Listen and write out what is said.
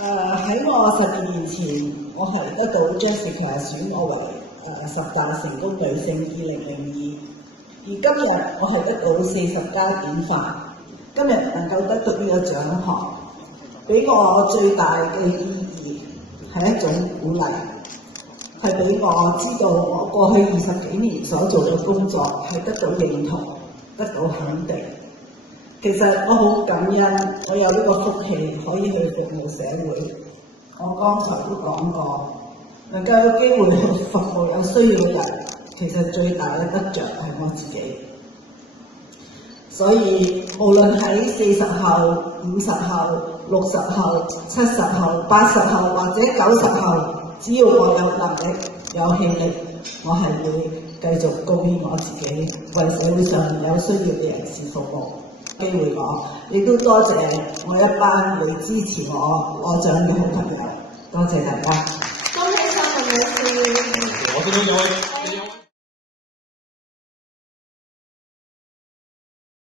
喺我12年前，我係得到 Jessica 選我為10大成功女性2002，而今日我係得到40家典範，今日能夠得到呢個獎項，俾我最大嘅意義係一種鼓勵，係俾我知道我過去20幾年所做嘅工作係得到認同，得到肯定。其實我好感恩，我有呢個福氣可以去服務社會。我剛才都講過，能夠有機會去服務有需要嘅人，其實最大嘅得着係我自己。所以無論喺40後、50後、60後、70後、80後或者90後，只要我有能力、有氣力，我係會繼續貢獻我自己，為社會上有需要嘅人士服務。機會我，亦都多謝我一班會支持我攞獎嘅好朋友，多謝大家。恭喜曬文女士。我這邊有位。